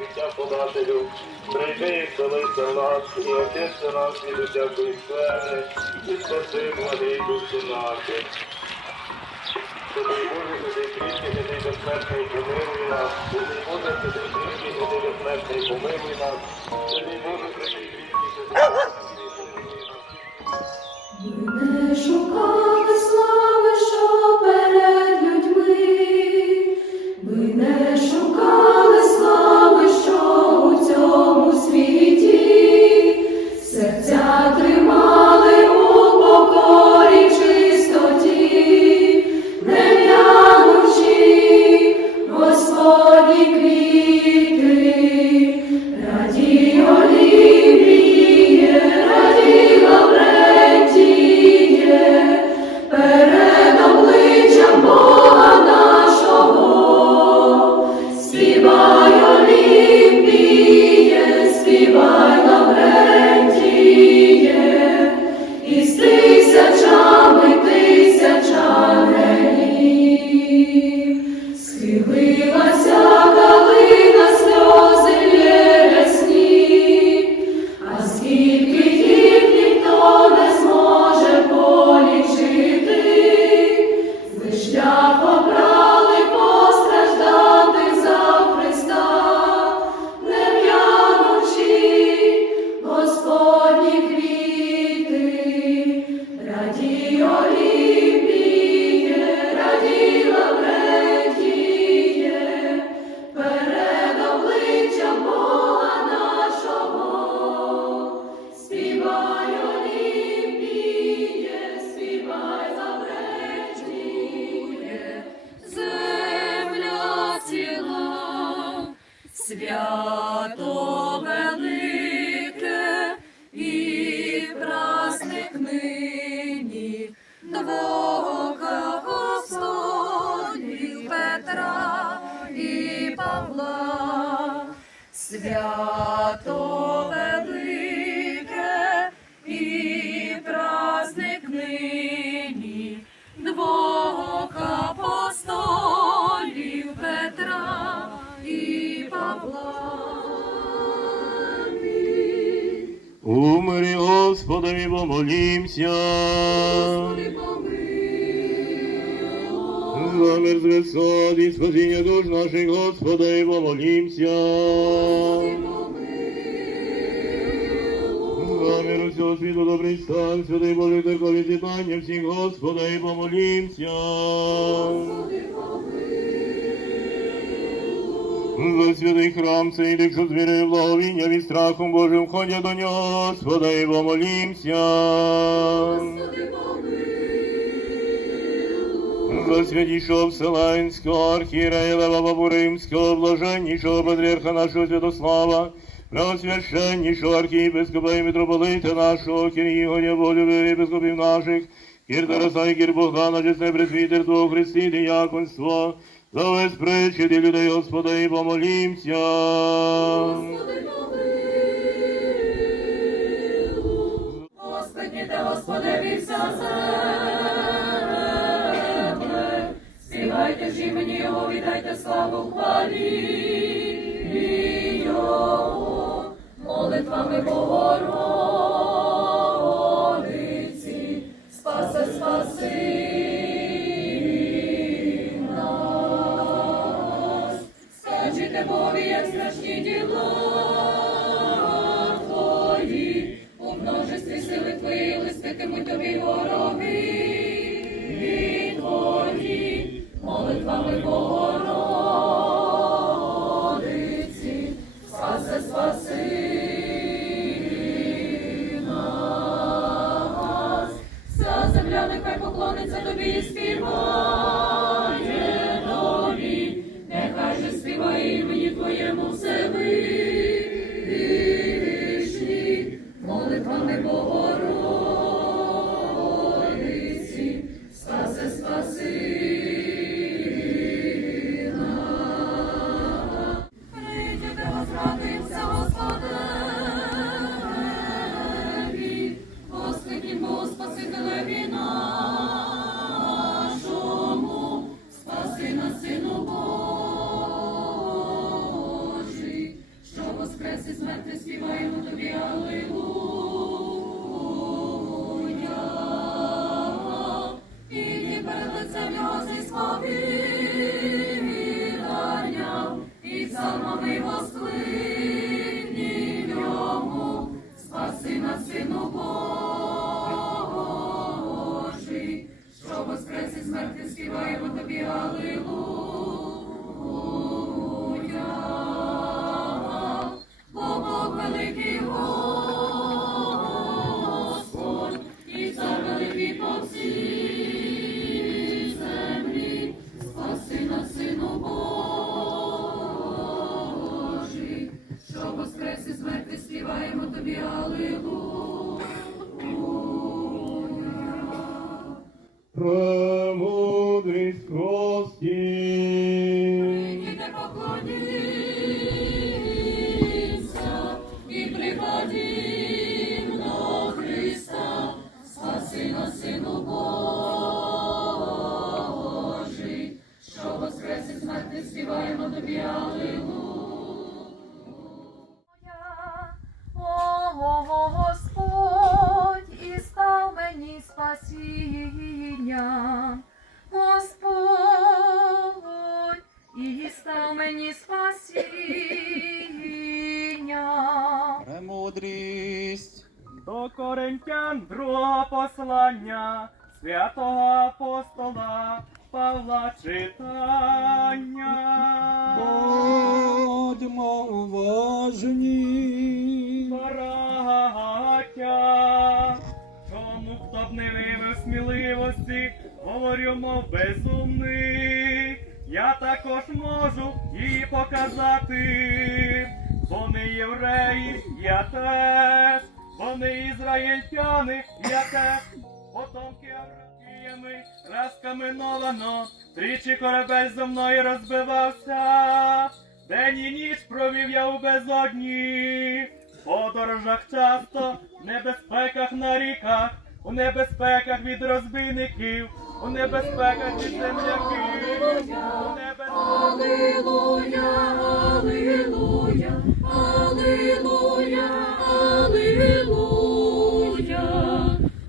життя подателю. Прийди і вселися в нас, і очисти нас від усякої сфери, і спаси благий душі наші. Тобі Боже, святий кріпкий, святий безсмертний, помилуй нас. Святий Боже, святий кріпкий, святий безсмертний, помилуй нас. Святий Боже, святий кріпкий, святий безсмертний, Умри, Господи, помолімся. За мир зресад і спасіння душ наших, Господи, помолімся. За мир усього світу, добрий стан, святий Божий церкові зібрання всіх, Господи, помолімся. За святий храм цей лік, що звірив благовіння від страхом Божим, ходя до нього, Господи, помолімся. За святішого Вселенського архієрея Лева Бабу Римського, блаженнішого патріарха нашого Святослава, преосвященнішого архієпископа і митрополита нашого, Кирігоня, волю єпископів наших, Кір Тараса і Кір Богдана, чесне пресвітерство, Христі, діяконство, за весь причити людей, Господи, і помолімся. Господи, де Господи, вся земле, співайте ж імені Його, віддайте славу хвалі Його, молитвами Богородиці, спасе, спаси тобі вороги хто б не виявив сміливості, говорю, мов безумний. Я також можу її показати. Вони євреї, я теж, вони ізраїльтяни, я теж, потомки Аврааміями, раз каменовано, тричі корабель зо мною розбивався. День і ніч провів я у безодні, в подорожах часто, в небезпеках на ріках, у небезпеках від розбійників, у небезпеках від земляків, у небезпеках. Аллилуйя, аллилуйя, аллилуйя, аллилуйя, аллилуйя,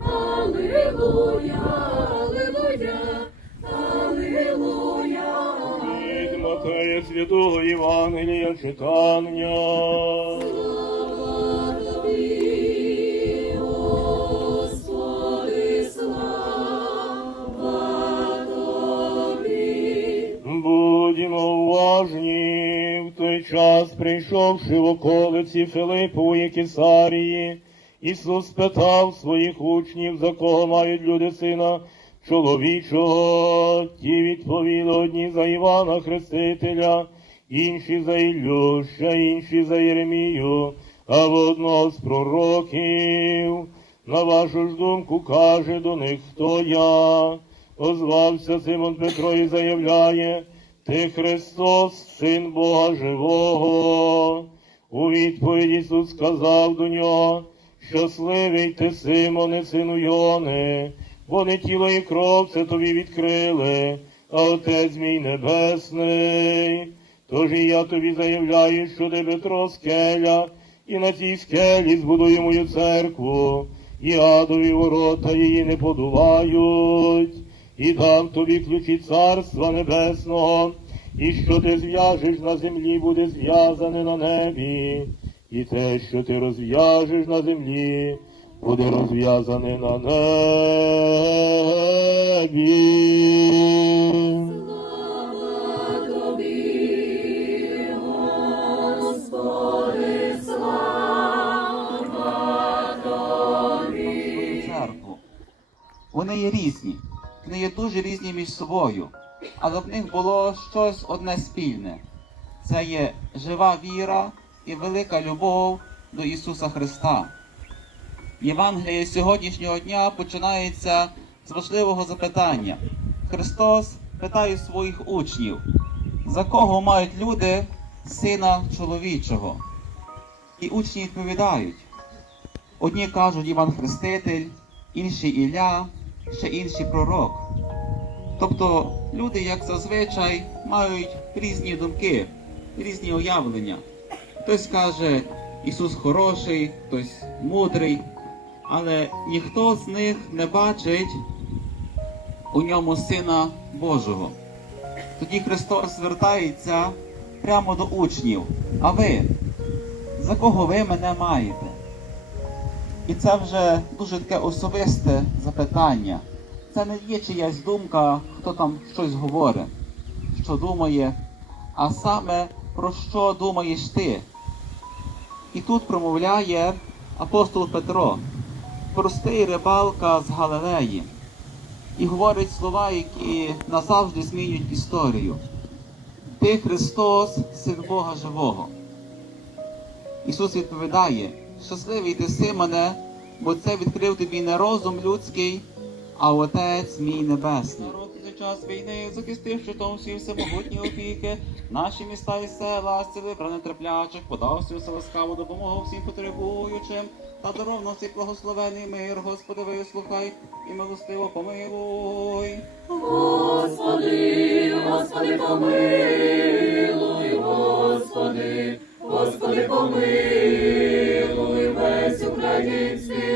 аллилуйя, аллилуйя. Від Матея Святого Євангелія читання. Час, прийшовши в околиці Филипової Кесарії, Ісус спитав своїх учнів, за кого мають люди сина чоловічого. Ті відповіли одні за Івана Хрестителя, інші за Іллю, інші за Єремію, а в одного з пророків. На вашу ж думку каже до них, хто я. Озвався Симон Петро і заявляє, ти Христос, син Бога живого. У відповідь Ісус сказав до нього, щасливий ти, Симоне, сину Йони, бо не тіло і кров це тобі відкрили, а Отець мій Небесний. Тож і я тобі заявляю, що ти Петро скеля, і на цій скелі збудую мою церкву, і адові ворота її не подувають, і дам тобі ключі царства небесного, і що ти зв'яжеш на землі, буде зв'язане на небі, і те, що ти розв'яжеш на землі, буде розв'язане на небі. Вони є різні. Вони є дуже різні між собою. Але в них було щось одне спільне. Це є жива віра і велика любов до Ісуса Христа. Євангеліє сьогоднішнього дня починається з важливого запитання. Христос питає своїх учнів, за кого мають люди сина чоловічого? І учні відповідають. Одні кажуть Іван Хреститель, інші Ілля, ще інші пророк. Тобто люди, як зазвичай, мають різні думки, різні уявлення. Хтось каже Ісус хороший, хтось мудрий, але ніхто з них не бачить у ньому Сина Божого. Тоді Христос звертається прямо до учнів. А ви, за кого ви мене маєте? І це вже дуже таке особисте запитання. Це не є чиясь думка, хто там щось говорить, що думає, а саме про що думаєш ти. І тут промовляє апостол Петро, простий рибалка з Галилеї, і говорить слова, які назавжди змінюють історію. Ти Христос, син Бога живого. Ісус відповідає, щасливий ти Симоне, бо це відкрив тобі не розум людський, а Отець мій Небесний. Народ за час війни, захистив щитом всі всемогутні опіки, наші міста і села, зціли нетерплячих, подав свою ласкаву допомогу всім потребуючим, та даров на всіх благословений мир, Господи, вислухай і милостиво помилуй. Господи, Господи, помилуй, Господи, Господи, помилуй весь український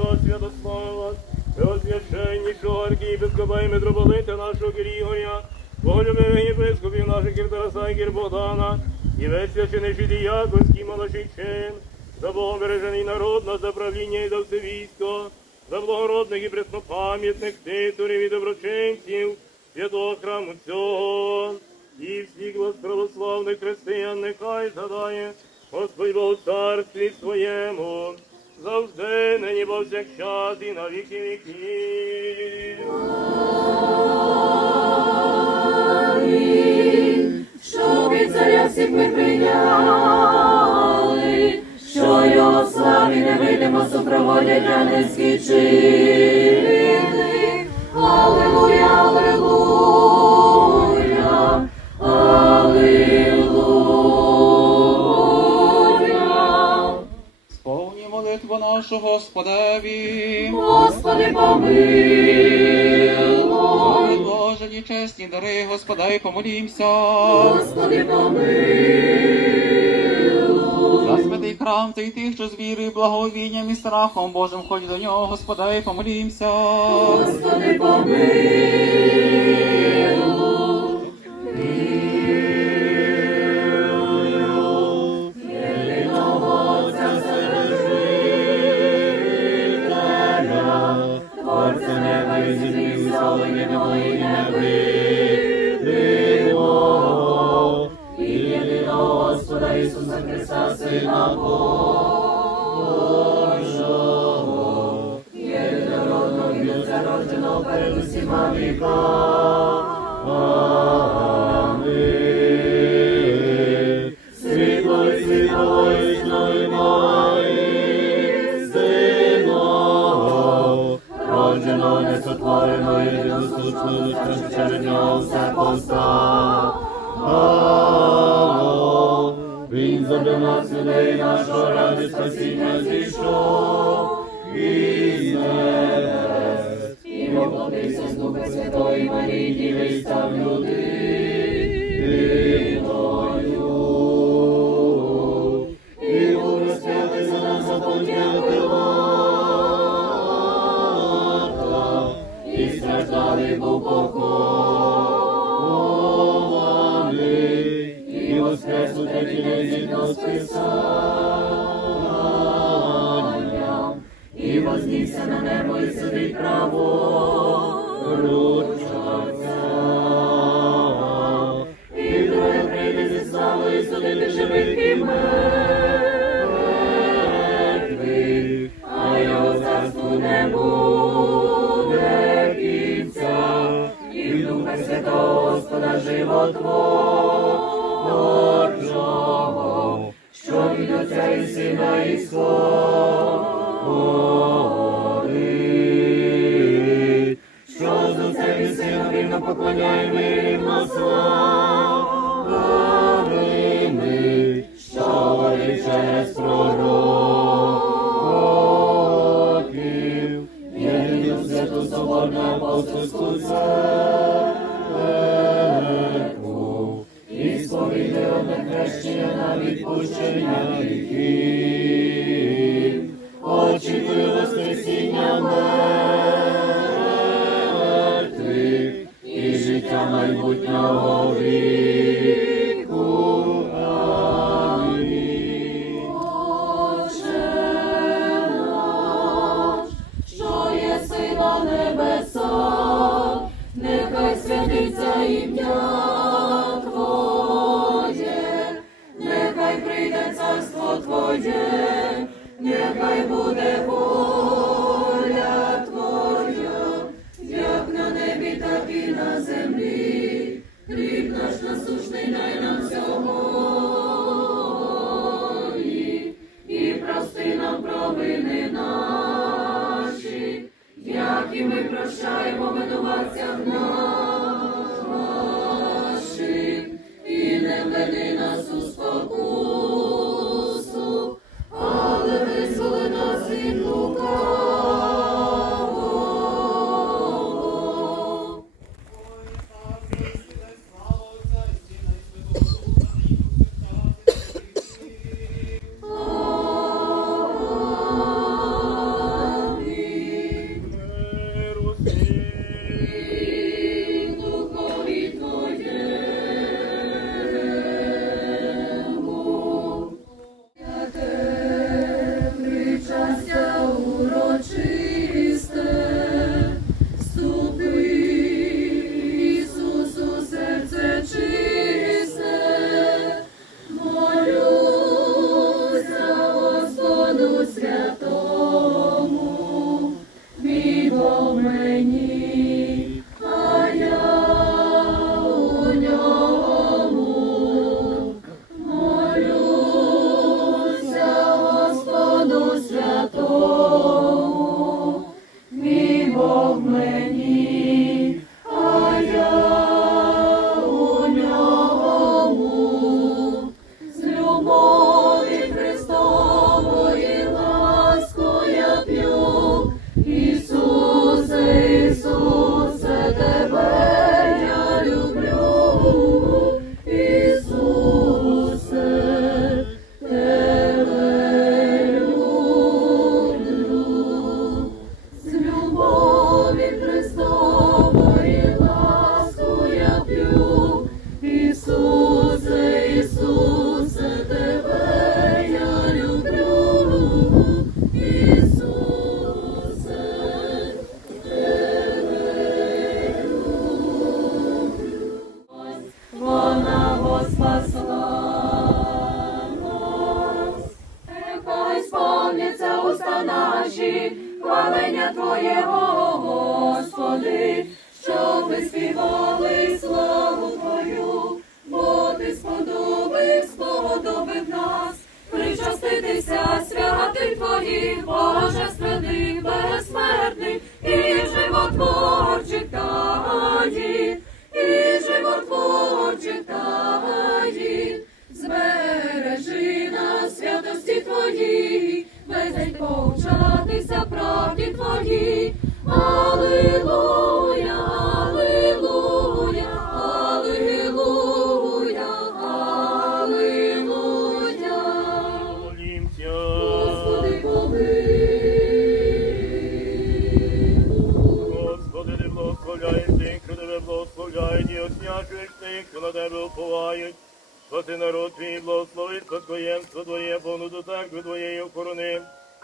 нашого Святослава, Преосвященнішого архієпископа і митрополита нашого Григорія, боголюбивих єпископів наших Кір Тараса і Кір Богдана, і весь священичий діяконський молодший чин, за богобережений народ на заправління і за все військо, за благородних і преснопам'ятних титулів і доброчинців, святого храму цього, і всіх вас православних християн нехай згадає Господь Бог у царстві своєму, завжди, нині повсякчас і на віки віків. Амінь. Що від царя всіх ми прийняли, що його славі невидимо супроводять ангельські чини. Аллилуйя, аллилуйя, нашу Господеві. Господи помилуй. Боже, нечесні дари, Господи, помолімся. Господи помилуй. За святий храм, та тих, що з віри, благовінням і страхом Божим, хоч до нього, Господи, помолімся. Господи помилуй. перед усіма віка. Тебе згідно Списання, і вознісся на небо, і сидить право. Notre Lord. Причаститися святих Твоїх, божественних, безсмертних і животворчих таїн, і животворчих таїн. Збережи нас святості Твої, весь день повчатися правді Твої. Аллилуйя, Спаси народ твій, благослови спадкоємство Твоє, повну церкви Твоєї охорони.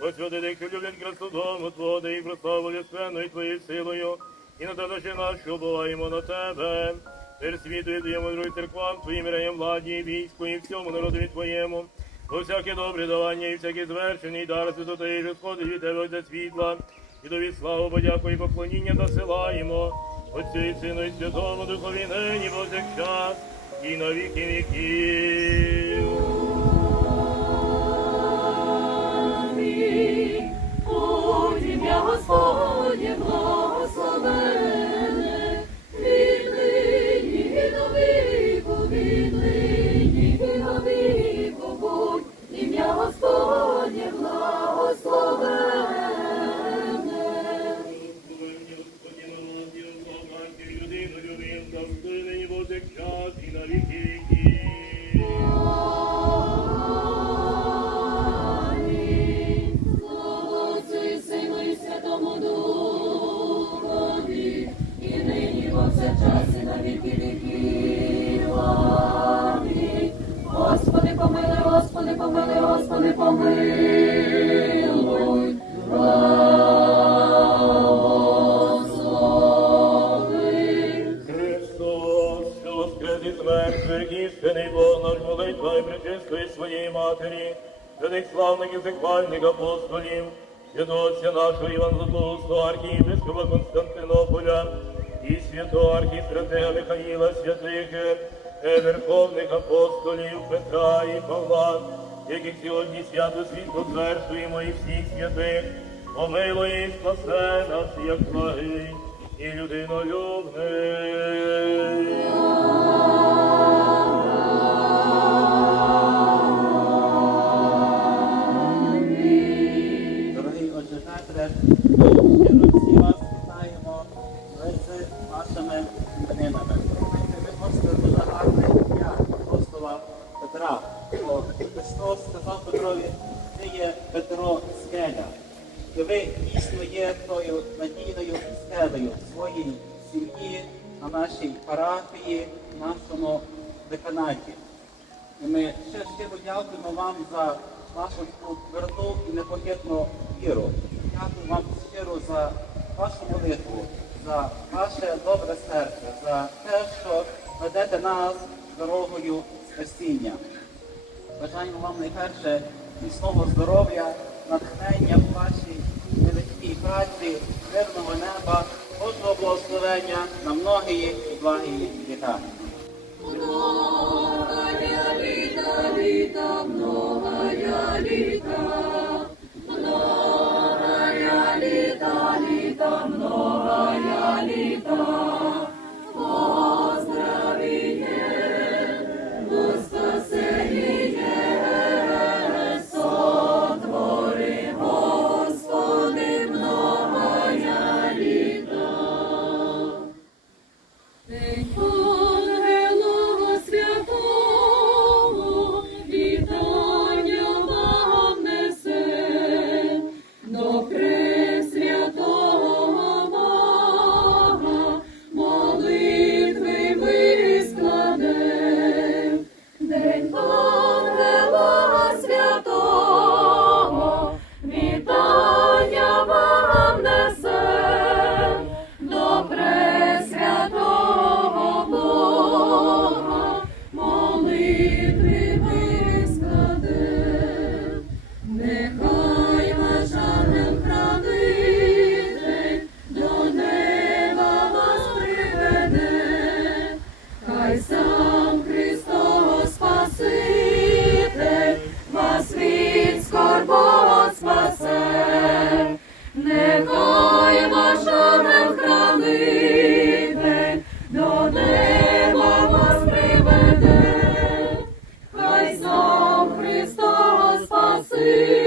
Господи, тих, що люблять красу дому Твого, і прославу свяну і Твоєю силою, і на те, що що буваємо на Тебе. Тир світу і Твоєму другим церквам, Твоїм раєм владі, і війську, і всьому народові Твоєму. Бо всяке добре давання і всяке звершений дар святотої же сходить від Тебе до світла. І тобі славу, подяку і поклоніння досилаємо. Отцю і Сину і Святому Духові нині повсякчас і на віки віків. Архієпископа Константинополя і святого архістратега Михаїла, святих е, верховних апостолів Петра і Павла, яких сьогодні свято світло звершуємо і всіх святих, помилуй спасе нас, як благий і людинолюбний. Бажаємо вам найперше міцного здоров'я, натхнення в вашій нелегкій праці, мирного неба, Божого благословення на многії і благії літа. Многая літа, літа, літа, многая літа, Deus.